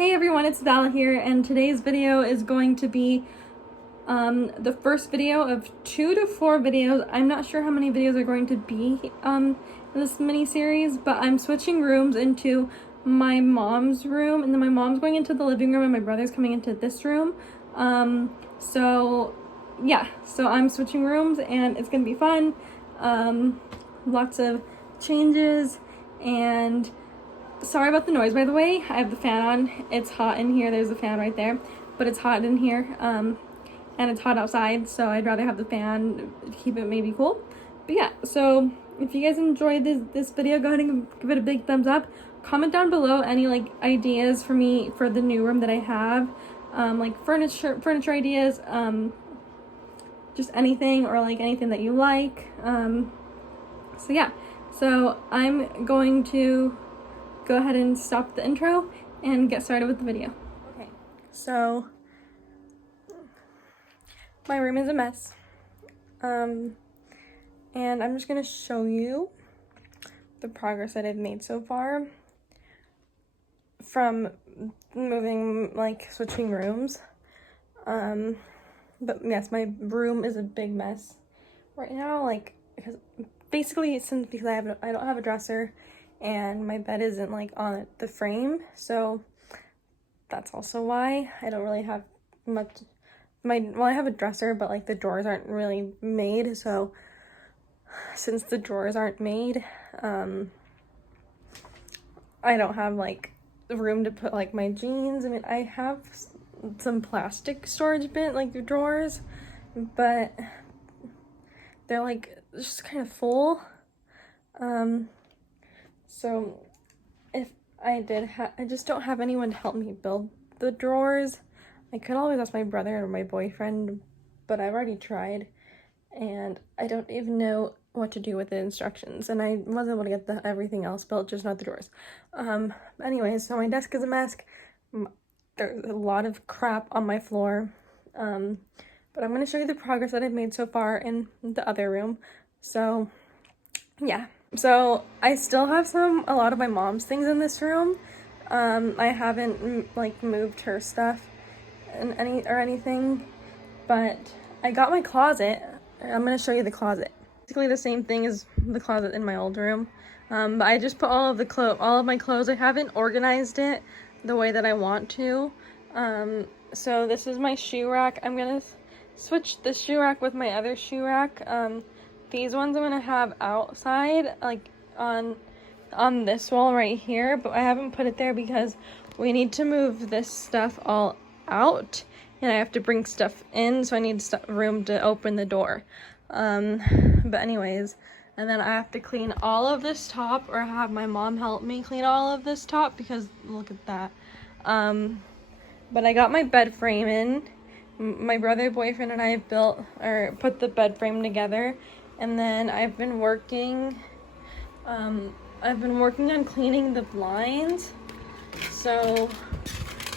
Hey everyone, it's Val here, and today's video is going to be the first video of 2 to 4 videos. I'm not sure how many videos are going to be in this mini series, but I'm switching rooms into my mom's room, and then my mom's going into the living room and my brother's coming into this room. So I'm switching rooms and it's gonna be fun. Lots of changes, and sorry about the noise, by the way. I have the fan on. It's hot in here. There's a fan right there, but it's hot in here, and it's hot outside, so I'd rather have the fan to keep it maybe cool. But yeah, so if you guys enjoyed this video, go ahead and give it a big thumbs up. Comment down below any ideas for me for the new room that I have, like furniture ideas, just anything, or anything that you like. So yeah, so I'm going to go ahead and stop the intro and get started with the video. Okay, so my room is a mess, and I'm just gonna show you the progress that I've made so far from moving, switching rooms. But yes, my room is a big mess right now, because I don't have a dresser and my bed isn't on the frame, so that's also why I don't really have much. I have a dresser, but the drawers aren't really made, so since the drawers aren't made, I don't have the room to put my jeans. I mean, I have some plastic storage bin, the drawers, but they're just kind of full. So if I just don't have anyone to help me build the drawers. I could always ask my brother or my boyfriend, but I've already tried, and I don't even know what to do with the instructions, and I was able to get everything else built, just not the drawers. Anyways, so my desk is a mess. There's a lot of crap on my floor, but I'm going to show you the progress that I've made so far in the other room. So yeah, so I still have a lot of my mom's things in this room. I haven't moved her stuff and anything, but I got my closet. I'm going to show you the closet. Basically the same thing as the closet in my old room, but I just put all of my clothes. I haven't organized it the way that I want to. So this is my shoe rack. I'm gonna switch this shoe rack with my other shoe rack. These ones I'm gonna have outside, on this wall right here, but I haven't put it there because we need to move this stuff all out, and I have to bring stuff in, so I need room to open the door. But anyways, and then I have to clean all of this top, or have my mom help me clean all of this top, because look at that. But I got my bed frame in. My brother, boyfriend, and I have put the bed frame together, and then I've been working on cleaning the blinds. So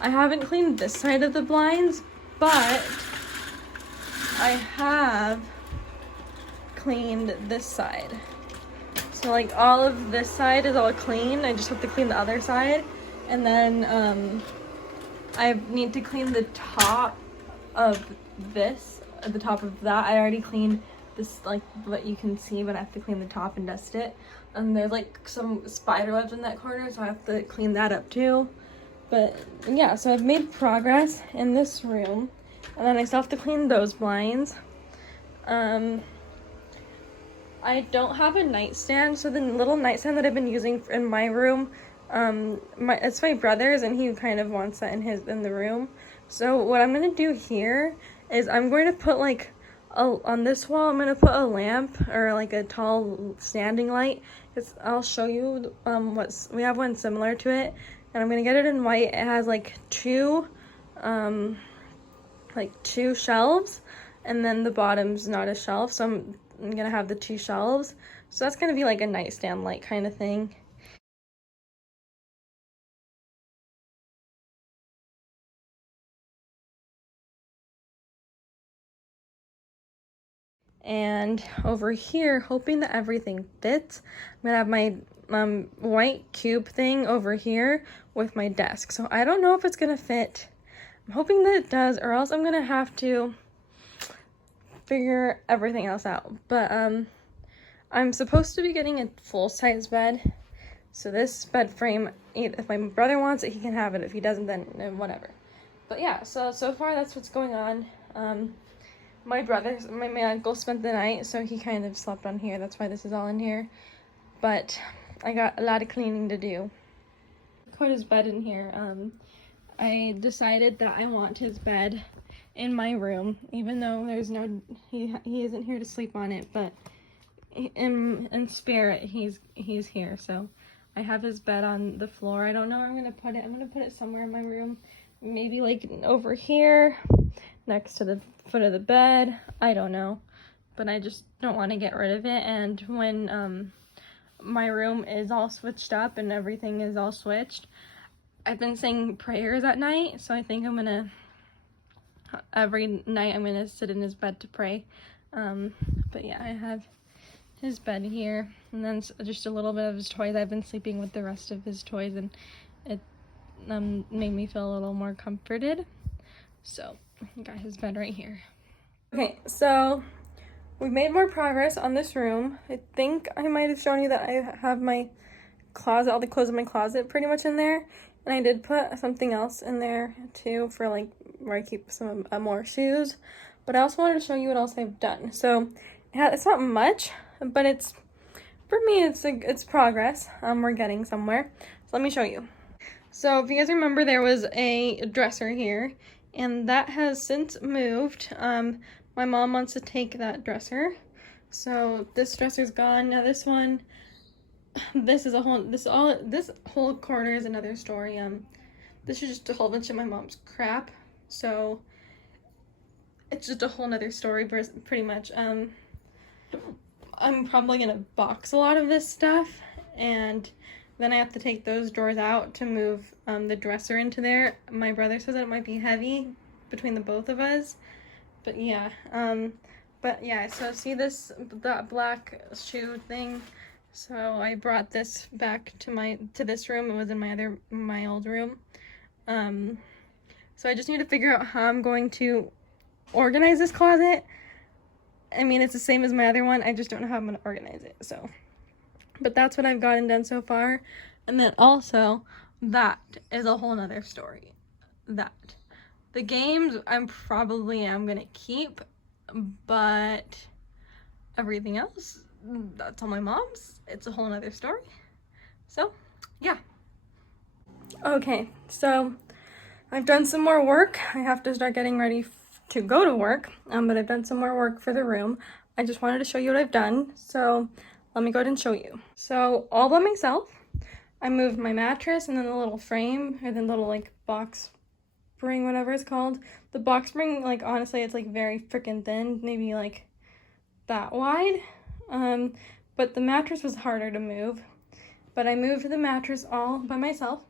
I haven't cleaned this side of the blinds, but I have cleaned this side. So all of this side is all clean. I just have to clean the other side, and then I need to clean the top of this, the top of that. I already cleaned this, what you can see, but I have to clean the top and dust it. And there's some spider webs in that corner, so I have to clean that up too. But yeah, so I've made progress in this room, and then I still have to clean those blinds. I don't have a nightstand, so the little nightstand that I've been using in my room, it's my brother's, and he kind of wants that in the room. So what I'm gonna do here is I'm going to put on this wall, I'm gonna put a lamp, or a tall standing light. I'll show you we have one similar to it, and I'm gonna get it in white. It has two shelves, and then the bottom's not a shelf, so I'm gonna have the 2 shelves. So that's gonna be a nightstand light kind of thing. And over here, hoping that everything fits, I'm gonna have my white cube thing over here with my desk. So I don't know if it's gonna fit. I'm hoping that it does, or else I'm gonna have to figure everything else out. But I'm supposed to be getting a full-size bed. So this bed frame, if my brother wants it, he can have it. If he doesn't, then whatever. But yeah, so far that's what's going on. My uncle spent the night, so he kind of slept on here. That's why this is all in here. But I got a lot of cleaning to do. Put his bed in here. I decided that I want his bed in my room, even though there's no, he isn't here to sleep on it, but in spirit, he's here. So I have his bed on the floor. I don't know where I'm gonna put it. I'm gonna put it somewhere in my room, maybe like over here, next to the foot of the bed. I don't know, but I just don't want to get rid of it. And when my room is all switched up and everything is all switched, I've been saying prayers at night, so I think I'm gonna, every night I'm gonna sit in his bed to pray. But yeah, I have his bed here, and then just a little bit of his toys. I've been sleeping with the rest of his toys, and it made me feel a little more comforted. So I got his bed right here. Okay, so we've made more progress on this room. I think I might have shown you that I have my closet, all the clothes in my closet pretty much in there. And I did put something else in there too for like where I keep some more shoes. But I also wanted to show you what else I've done. So it's not much, but it's, for me, it's progress. We're getting somewhere. So let me show you. So if you guys remember, there was a dresser here, and that has since moved. My mom wants to take that dresser. So this dresser's gone. Now this one, this whole corner is another story. This is just a whole bunch of my mom's crap. So it's just a whole nother story, pretty much. I'm probably gonna box a lot of this stuff, and then I have to take those drawers out to move the dresser into there. My brother says that it might be heavy between the both of us, but yeah. So see that black shoe thing? So I brought this back to this room. It was in my old room. So I just need to figure out how I'm going to organize this closet. I mean, it's the same as my other one. I just don't know how I'm going to organize it. So, but that's what I've gotten done so far. And then also, that is a whole nother story. The games I'm probably am going to keep, but everything else, that's all my mom's. It's a whole nother story. So, yeah. Okay, so I've done some more work. I have to start getting ready to go to work, but I've done some more work for the room. I just wanted to show you what I've done, so let me go ahead and show you. So all by myself, I moved my mattress and then the little frame, or the little like box spring, whatever it's called. The box spring, like honestly, it's like very freaking thin, maybe like that wide. But the mattress was harder to move. But I moved the mattress all by myself.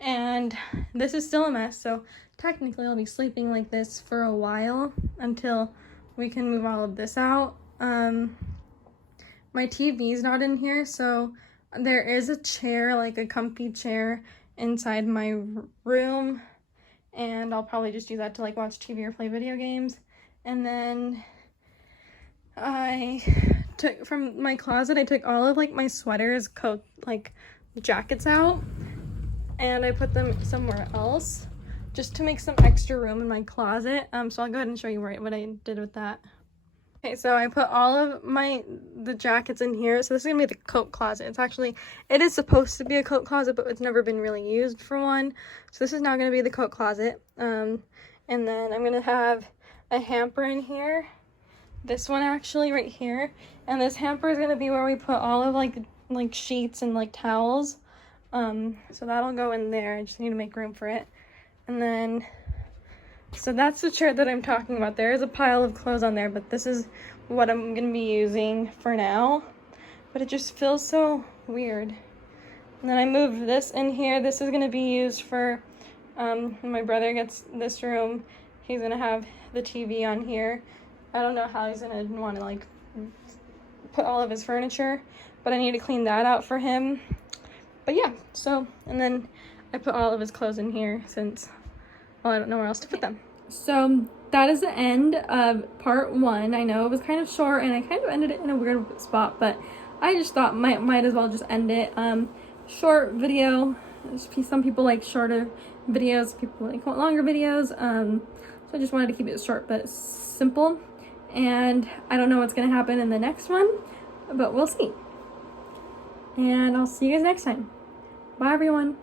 And this is still a mess, so technically I'll be sleeping like this for a while until we can move all of this out. My TV's not in here, so there is a chair, like a comfy chair inside my room, and I'll probably just use that to like watch TV or play video games. And then I took from my closet, I took all of like my sweaters, coat, like jackets out, and I put them somewhere else just to make some extra room in my closet. So I'll go ahead and show you what I did with that. Okay, so I put all of the jackets in here. So this is gonna be the coat closet. It is supposed to be a coat closet, but it's never been really used for one. So this is now gonna be the coat closet. And then I'm gonna have a hamper in here. This one actually right here. And this hamper is gonna be where we put all of like sheets and like towels. So that'll go in there. I just need to make room for it. And then, so that's the chair that I'm talking about. There is a pile of clothes on there, but this is what I'm gonna be using for now. But it just feels so weird. And then I moved this in here. This is gonna be used for, when my brother gets this room, he's gonna have the TV on here. I don't know how he's gonna want to like put all of his furniture, but I need to clean that out for him. But yeah, so, and then I put all of his clothes in here since, well, I don't know where else to put them. So that is the end of part 1. I know it was kind of short and I kind of ended it in a weird spot, but I just thought might as well just end it. Short video. Some people like shorter videos, people like longer videos. So I just wanted to keep it short but simple. And I don't know what's gonna happen in the next one, but we'll see. And I'll see you guys next time. Bye everyone.